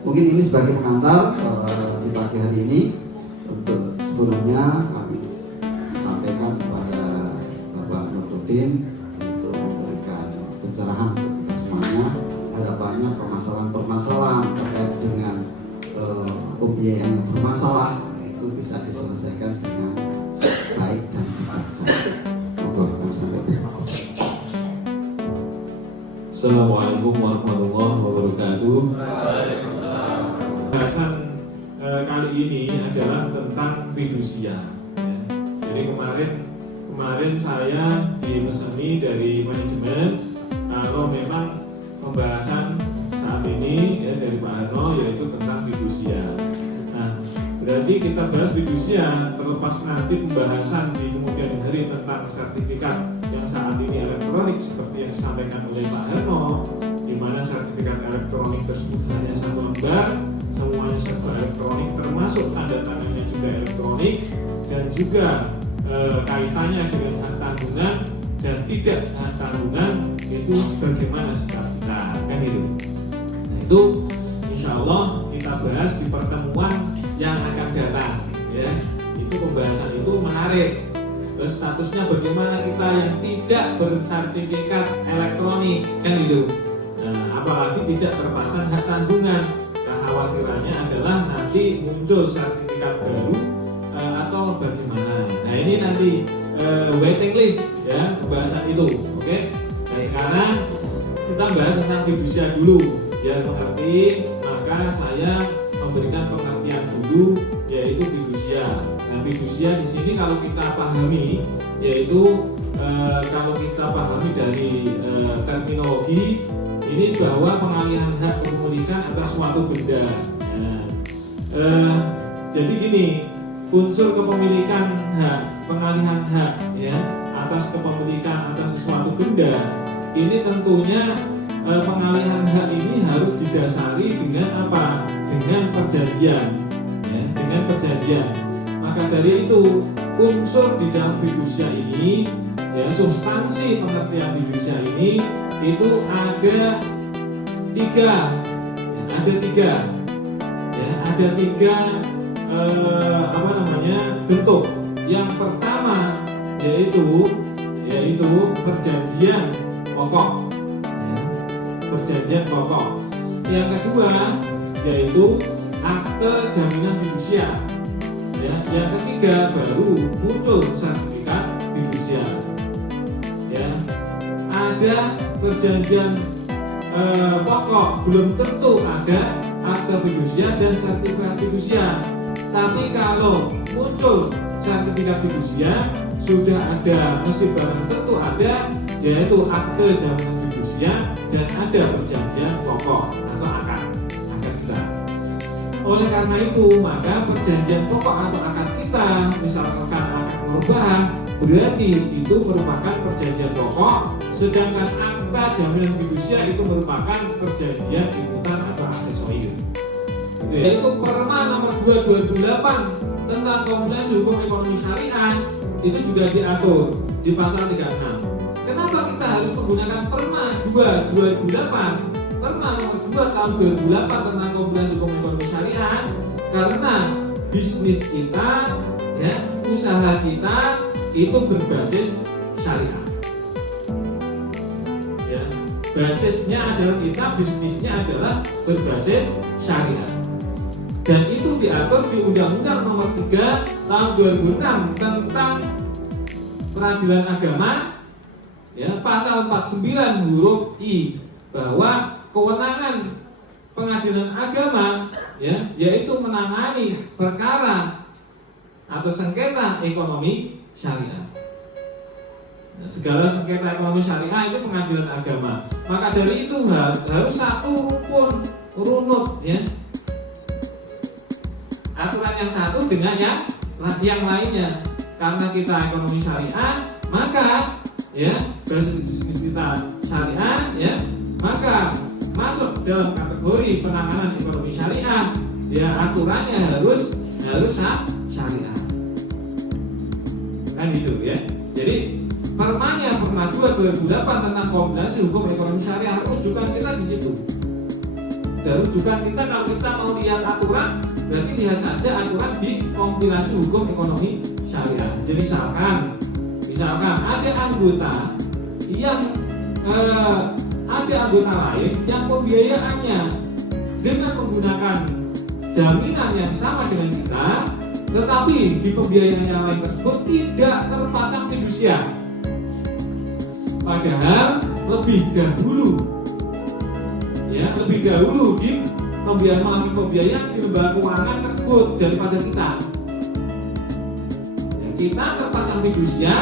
Mungkin ini sebagai pengantar di pagi hari ini. Untuk sebelumnya kami sampaikan kepada Bapak Nurdin untuk memberikan pencerahan untuk kita semuanya. Harapannya permasalahan-permasalahan terkait dengan pembiayaan yang bermasalah itu bisa diselesaikan dengan baik dan bijaksana. Assalamualaikum warahmatullahi wabarakatuh. Bahasan kali ini adalah tentang fidusia. Jadi kemarin saya dimeseni dari manajemen kalau memang pembahasan saat ini dari Pak Harno yaitu tentang fidusia. Nah, berarti kita bahas fidusia terlepas nanti pembahasan di kemudian hari tentang sertifikat yang saat ini elektronik seperti yang disampaikan oleh Pak Harno, di mana sertifikat elektronik tersebut hanya satu lembar, semuanya serba elektronik, termasuk tanda tangannya juga elektronik, dan juga kaitannya dengan hak tanggungan dan tidak hak tanggungan itu bagaimana sikap kita, kan itu. Nah itu insya Allah kita bahas di pertemuan yang akan datang, ya. Itu pembahasan itu menarik. Terus statusnya bagaimana kita yang tidak bersertifikat elektronik, kan itu. Nah, apalagi tidak terpasang hak tanggungan. Kekhawatirannya adalah nanti muncul sertifikat baru atau bagaimana. Nah ini nanti waiting list ya pembahasan itu, oke? Nah sekarang kita bahas tentang fidusia dulu. Ya mengerti, maka saya memberikan pengertian dulu yaitu fidusia. Nah fidusia di sini kalau kita pahami yaitu kalau kita pahami dari terminologi ini bahwa pengalihan hak kepemilikan atas suatu benda. Jadi gini, unsur kepemilikan hak, pengalihan hak ya atas kepemilikan atas sesuatu benda ini tentunya pengalihan hak ini harus didasari dengan apa? Dengan perjanjian, ya, dengan perjanjian. Maka dari itu unsur di dalam fidusia ini, ya substansi pengertian fidusia ini itu ada tiga, bentuk. Yang pertama yaitu perjanjian pokok, ya, perjanjian pokok. Yang kedua yaitu akte jaminan fidusia. Ya, yang ketiga baru muncul sertifikat fidusia. Ya, ada perjanjian pokok belum tentu ada akte fidusia dan sertifikat fidusia. Tapi kalau muncul sertifikat fidusia sudah ada, meski barang tentu ada, yaitu akte jaminan fidusia dan ada perjanjian pokok atau akad kita. Oleh karena itu maka perjanjian pokok atau akad kita, misalkan akad merubah, berarti itu merupakan perjanjian pokok, sedangkan akta jaminan fidusia itu merupakan perjanjian ikutan atau aksesoris. Yaitu Perma nomor 2 2008 tentang Kombinasi Hukum Ekonomi Syariah itu juga diatur di pasal 36. Kenapa kita harus menggunakan Perma 2 2008? Perma nomor 2 tahun 2008 tentang Kombinasi Hukum Ekonomi Syariah karena bisnis kita, ya, usaha kita itu berbasis syariah. Ya, basisnya adalah kita bisnisnya adalah berbasis syariah. Dan itu diatur di Undang-Undang Nomor 3 Tahun 2006 tentang Peradilan Agama, ya, pasal 49 huruf I, bahwa kewenangan pengadilan agama, ya, yaitu menangani perkara atau sengketa ekonomi syariah. Nah, segala sengketa ekonomi syariah itu pengadilan agama. Maka dari itu harus satu rukun runut, ya, aturan yang satu dengan yang lainnya. Karena kita ekonomi syariah, maka ya basis bisnis kita syariah, ya, maka masuk dalam kategori penanganan ekonomi syariah, ya aturannya harus syariah. Kan gitu ya. Jadi Permanya Perma 2 2008 tentang Kombinasi Hukum Ekonomi Syariah rujukan kita di situ. Dan rujukan kita kalau kita mau lihat aturan, berarti lihat saja aturan di kompilasi hukum ekonomi syariah. Jadi misalkan ada anggota yang ada anggota lain yang pembiayaannya dengan menggunakan jaminan yang sama dengan kita, tetapi di pembiayaan yang lain tersebut tidak terpasang fidusia. Padahal lebih dahulu di melakukan pembiayaan di lembaga keuangan tersebut daripada kita. Ya, kita terpasang fidusia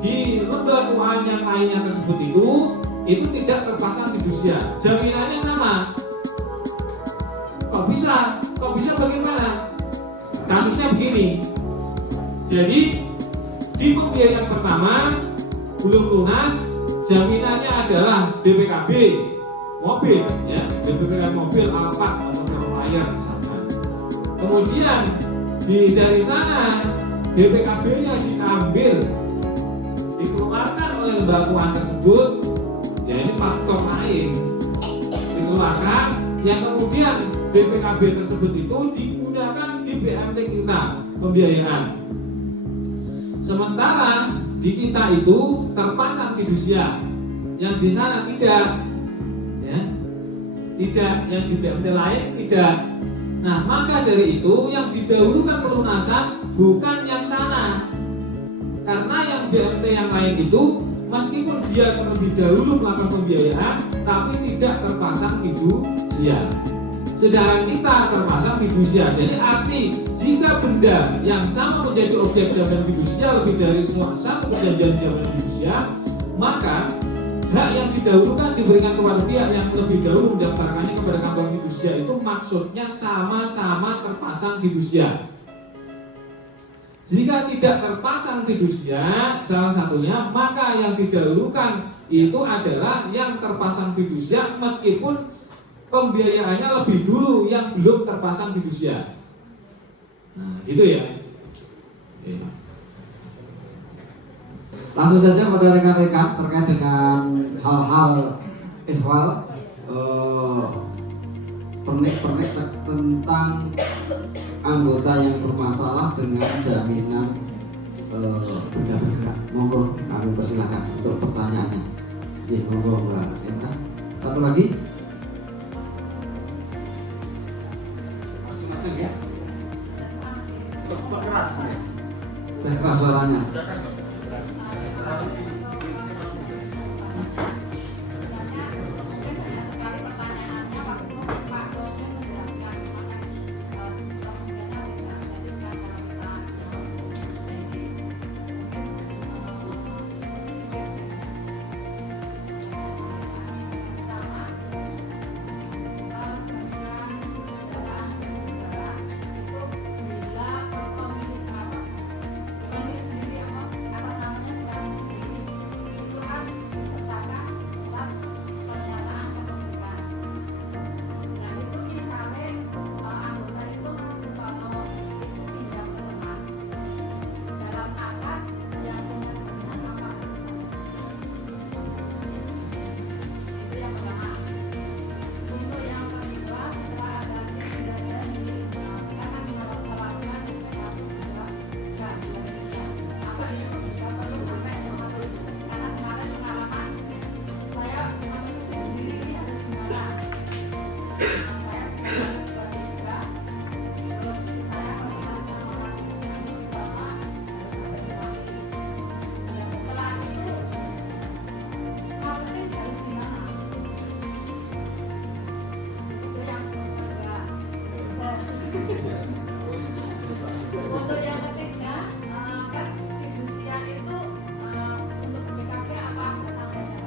di lembaga keuangan yang lainnya tersebut itu tidak terpasang fidusia. Jaminannya sama. Kok bisa bagaimana? Kasusnya begini. Jadi di pembiayaan pertama belum lunas, jaminannya adalah BPKB mobil, ya, BPKB mobil Alphard atau Velfire misalkan. Kemudian dari sana BPKB-nya diambil, dikeluarkan oleh lembaga keuangan tersebut. Ya, ini faktor lain dikeluarkan, yang kemudian BPKB tersebut itu digunakan di BMT kita pembiayaan. Sementara di kita itu terpasang fidusia, yang di sana tidak, ya, tidak, yang di BMT lain tidak. Nah, maka dari itu yang didahulukan pelunasan bukan yang sana, karena yang BMT yang lain itu meskipun dia terlebih dahulu melakukan pembiayaan, tapi tidak terpasang fidusia. Sedangkan kita terpasang fidusia. Jadi arti jika benda yang sama menjadi objek jaminan fidusia lebih dari satu perjanjian jaminan fidusia, maka hak yang didahulukan diberikan kepada pihak yang lebih dahulu mendaftarkannya kepada kantor fidusia itu maksudnya sama-sama terpasang fidusia. Jika tidak terpasang fidusia salah satunya, maka yang didahulukan itu adalah yang terpasang fidusia meskipun pembiayaannya lebih dulu yang belum terpasang fidusia. Nah, gitu ya. Langsung saja pada rekan-rekan terkait dengan hal-hal ihwal pernik-pernik tentang anggota yang bermasalah dengan jaminan benda bergerak. Monggo kami persilahkan untuk pertanyaannya. Oke, monggo Mbak Emma. Satu lagi. Masing-masing ya. Untuk berkeras ya. Berkeras suaranya. Untuk yang ketiga, kan fidusia itu untuk BPKB apa tandanya?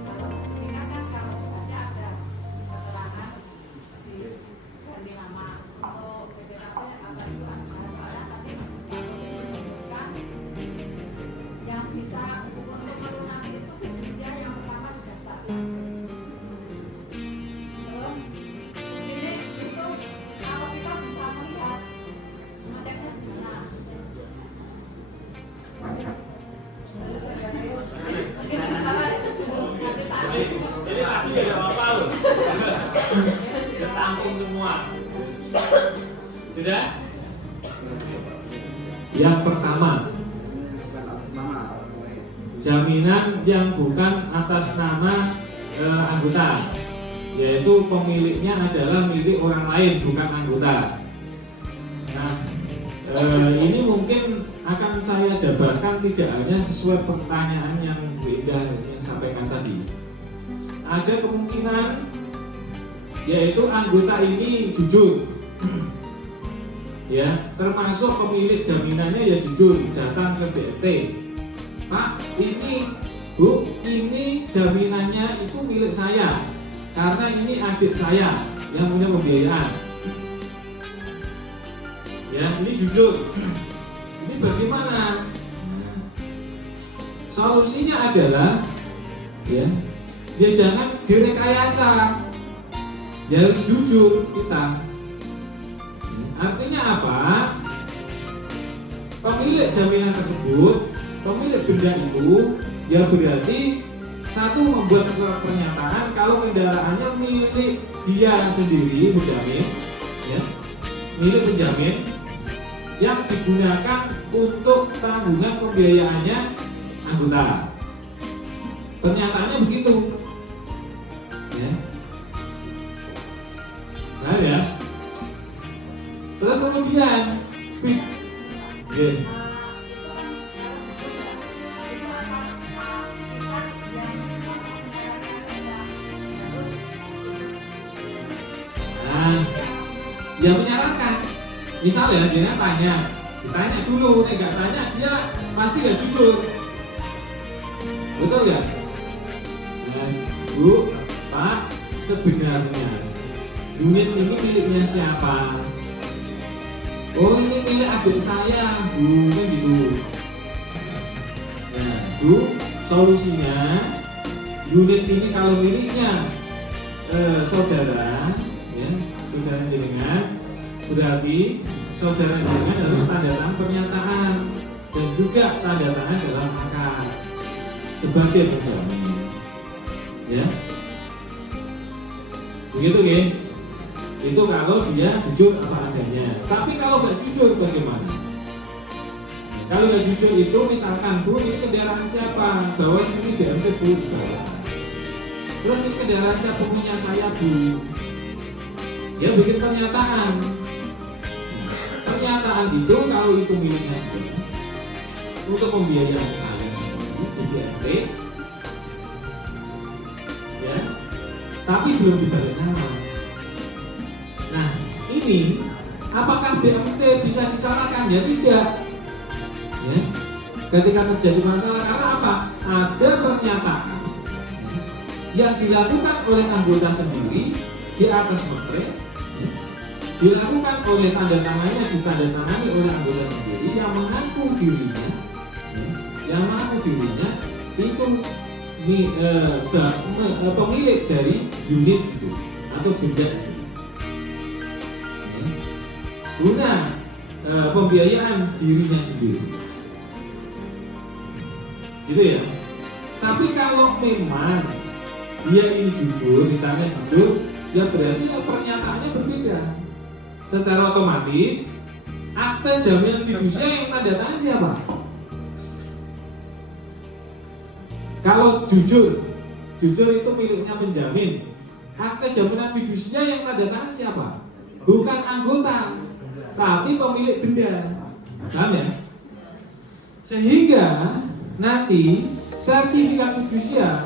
Kalau sertifikat kan kalau saja ada keterangan di ganti nama. Untuk BPKB apa itu ada tadi yang bisa untuk melunasi itu fidusia yang pertama didaftarkan. Ini nanti lagi nggak apa-apa loh. Ditampung semua. Sudah? Yang pertama, jaminan yang bukan atas nama anggota, yaitu pemiliknya adalah milik orang lain, bukan anggota. Nah, ini mungkin akan saya jabarkan tidak hanya sesuai pertanyaan yang Bu Indah sampaikan tadi. Ada kemungkinan yaitu anggota ini jujur, ya, termasuk pemilik jaminannya ya jujur, datang ke BRT. Pak, ini Bu, ini jaminannya itu milik saya karena ini adik saya yang punya pembiayaan. Ya, ini jujur. Ini bagaimana? Solusinya adalah ya jangan direkayasa. Ya harus jujur kita. Artinya apa? Pemilik jaminan tersebut, pemilik benda itu, ya berarti satu membuat surat pernyataan kalau kendaraannya milik dia sendiri, penjamin, ya, milik penjamin yang digunakan untuk tanggungan pembiayaannya anggota. Pernyataannya begitu, ya. Nah ya. Terus kemudian, ya. Dia menyarankan, misalnya dia ditanya dulu, nggak tanya dia pasti nggak jujur, betul nggak? Nah, Bu, Pak, sebenarnya unit ini miliknya siapa? Oh, ini milik adik saya, Bu, kan gitu. Nah, Bu, solusinya unit ini kalau miliknya saudara, ya, saudara jenengan, berarti saudara jenengan harus tanda tangan pernyataan dan juga tanda tangan dalam akad sebagai penjamin, ya, begitu kan? Itu kalau dia jujur apa adanya. Tapi kalau nggak jujur bagaimana? Nah, kalau nggak jujur itu misalkan, Bu, ini kendaraan siapa? Bawa sini BMT, Bu, bawa. Terus ini kendaraan siapa? Punya saya, Bu. Ya bikin pernyataan. Pernyataan itu kalau itu miliknya dia, untuk pembiayaan saya sendiri di BRT, ya, tapi belum dibalik nama. Nah, ini apakah BMT bisa disalahkan? Ya tidak. Ya, ketika terjadi masalah, karena apa? Ada pernyataan yang dilakukan oleh anggota sendiri di atas materai, dilakukan oleh tanda tangannya, ditandatangani oleh anggota sendiri yang mengaku dirinya, itu pemilik dari unit itu atau benda itu, guna pembiayaan dirinya sendiri, gitu ya. Tapi kalau memang dia ini jujur, ditanya jujur, ya berarti pernyataannya berbeda. Secara otomatis akte jaminan fidusia yang tanda tangan siapa? Kalau jujur itu miliknya penjamin. Akte jaminan fidusia yang tanda tangan siapa? Bukan anggota, tapi pemilik benda. Paham ya? Sehingga nanti sertifikat fidusia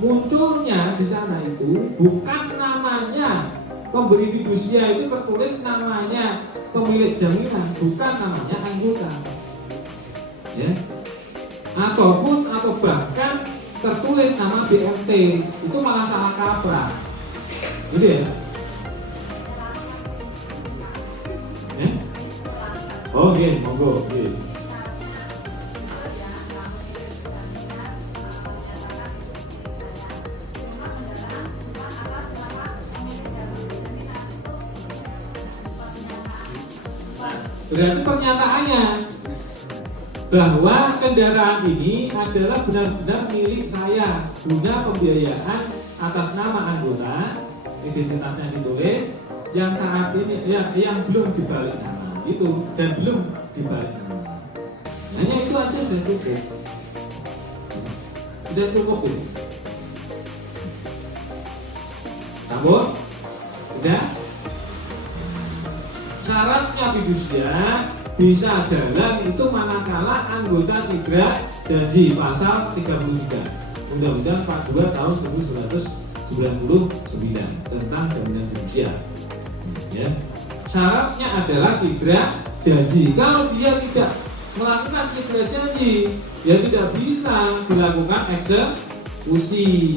munculnya di sana itu bukan namanya pemberi fidusia, itu tertulis namanya pemilik jaminan, bukan namanya anggota, ya, atau bahkan tertulis nama BMT, itu malah salah kaprah, gitu ya. Oh iya, monggo. Berarti pernyataannya bahwa kendaraan ini adalah benar-benar milik saya guna pembiayaan atas nama anggota, identitasnya ditulis, yang saat ini yang belum dibalik nama itu dan belum dibalik nama. Hanya itu aja sudah cukup. Sudah cukup itu. Sambung? Sudah? Syaratnya fidusia bisa jalan itu manakala anggota tidak janji, pasal 33 Undang-Undang 42 tahun 1999 tentang jaminan fidusia. Ya. Syaratnya adalah tidak janji. Kalau dia tidak melakukan tidak janji, dia tidak bisa dilakukan eksekusi.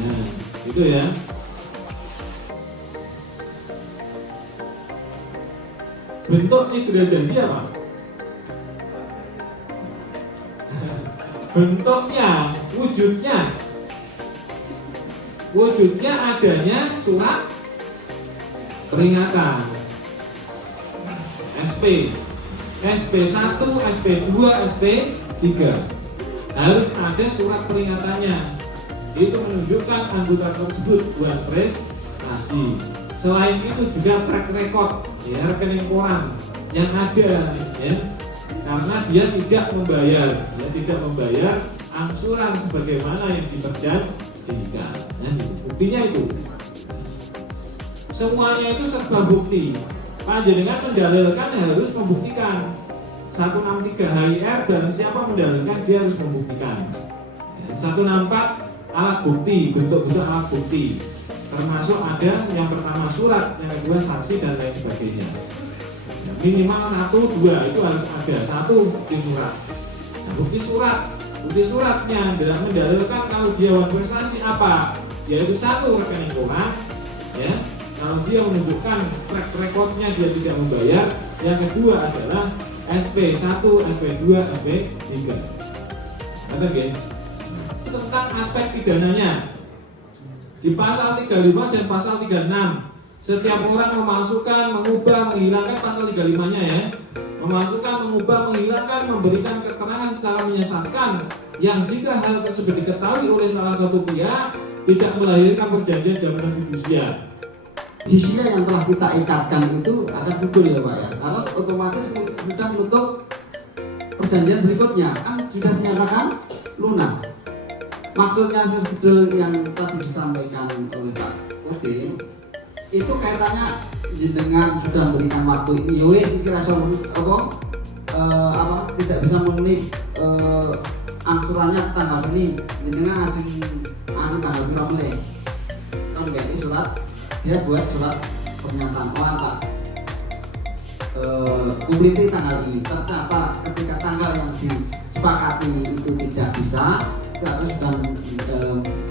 Nah, itu ya. Bentuk cedera janji apa? Bentuknya, wujudnya adanya surat peringatan SP, SP1, SP2, SP3 harus ada surat peringatannya. Itu menunjukkan anggota tersebut buat prestasi. Selain itu juga track record, ya, rekening koran yang ada, ya, karena dia tidak membayar angsuran sebagaimana yang diperjanjikan. Nah, buktinya itu. Semuanya itu serba bukti. Panjenengan mendalilkan harus membuktikan. 163 HIR dan siapa mendalilkan dia harus membuktikan. 164 alat bukti, bentuk-bentuk alat bukti. Termasuk ada yang pertama surat, yang kedua saksi dan lain sebagainya. Minimal 1, 2 itu harus ada. 1 bukti surat. Nah, bukti suratnya adalah mendalilkan kalau dia buat prestasi apa? Yaitu 1 rekening koran, ya. Kalau dia menunjukkan track recordnya dia tidak membayar. Yang kedua adalah SP1, SP2, SP3. Ada nggih? Tentang aspek pidananya. Di pasal 35 dan pasal 36, setiap orang memasukkan, mengubah, menghilangkan pasal 35-nya ya. Memasukkan, mengubah, menghilangkan, memberikan keterangan secara menyesatkan yang jika hal tersebut diketahui oleh salah satu pihak tidak melahirkan perjanjian jaminan fidusia. Fidusia yang telah kita ikatkan itu akan gugur ya Pak ya, karena otomatis sudah menutup perjanjian berikutnya, kan sudah dinyatakan lunas. Maksudnya skedul yang tadi disampaikan oleh Pak Udin itu kaitannya dengan sudah memberikan waktu ini, yowes kira tidak bisa memenuhi angsurannya tanggal sini, dengan ajeng tanggal berapa kan kayak surat dia buat surat pernyataan Pak kumuliti tanggal ini, ternyata ketika tanggal yang disepakati itu tidak bisa, karena sudah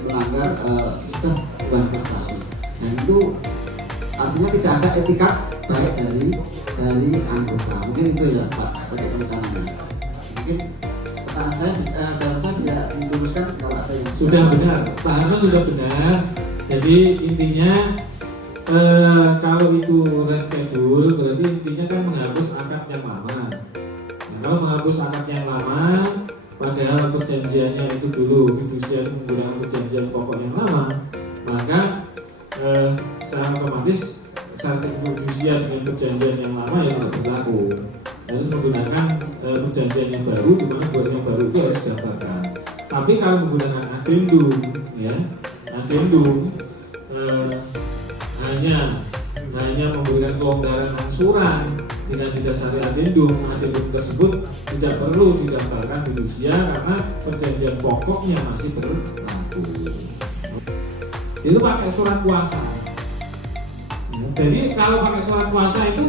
melanggar sudah bukan prestasi, dan itu artinya tidak ada etikat baik dari anggota. Mungkin itu ya Pak sebagai penekanannya. Mungkin pertanyaan saya bisa diluruskan kalau ada yang sudah benar, pahamnya sudah benar. Jadi intinya kalau itu reschedule berarti intinya kan menghapus akad yang lama. Nah, kalau menghapus akad yang lama, padahal perjanjiannya itu dulu fidusia menggunakan perjanjian pokok yang lama, maka secara otomatis sertifikat fidusia dengan perjanjian yang lama yang tidak berlaku. Harus menggunakan perjanjian yang baru, di mana buat yang baru itu harus didaftarkan. Tapi kalau menggunakan addendum, ya, addendum hanya memberikan kelonggaran angsuran dengan didasari addendum tersebut tidak perlu didaftarkan fidusia karena perjanjian pokoknya masih berlaku. Itu pakai surat kuasa. Jadi kalau pakai surat kuasa itu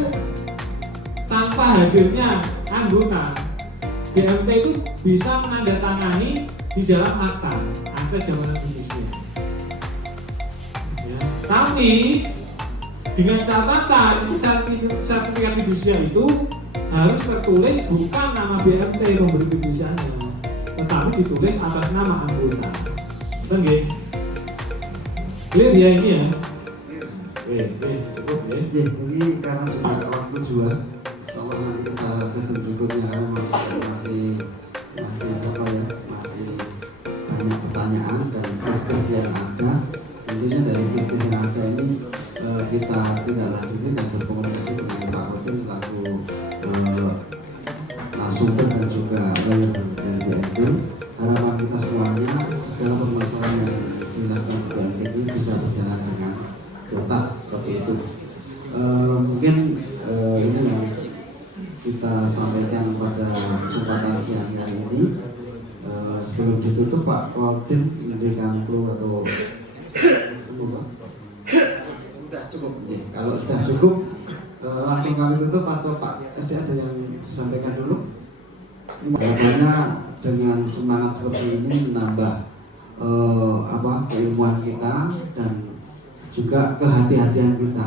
tanpa hadirnya anggota, BMT itu bisa menandatangani di dalam akta jaminan fidusia. Ya. Tapi dengan catatan sertifikat fidusia itu harus tertulis bukan nama BMT pemberi fidusianya, tetapi ditulis atas nama anggota. Betul nggih? Clear ya ini ya? Cukup ya. Jadi karena juga waktu juga, kalau nanti kita sesi berikutnya karena masih banyak pertanyaan dan kes-kes yang ada. Tentunya dari kes-kes yang ada ini kita tidak lanjutin dan berkomunikasi dengan Pak Kodir selaku narasumber dan juga lawyer dari BND. Harapan kita semuanya segala permasalahan yang dilakukan BND ini bisa berjalan dengan tuntas seperti itu. Mungkin ini yang kita sampaikan pada kesempatan siang hari ini. Sebelum ditutup Pak Kodir memberikan clue atau sudah cukup. Kalau sudah cukup langsung kami tutup atau Pak SD ada yang disampaikan dulu? Harapannya dengan semangat seperti ini menambah keilmuan kita dan juga kehati-hatian kita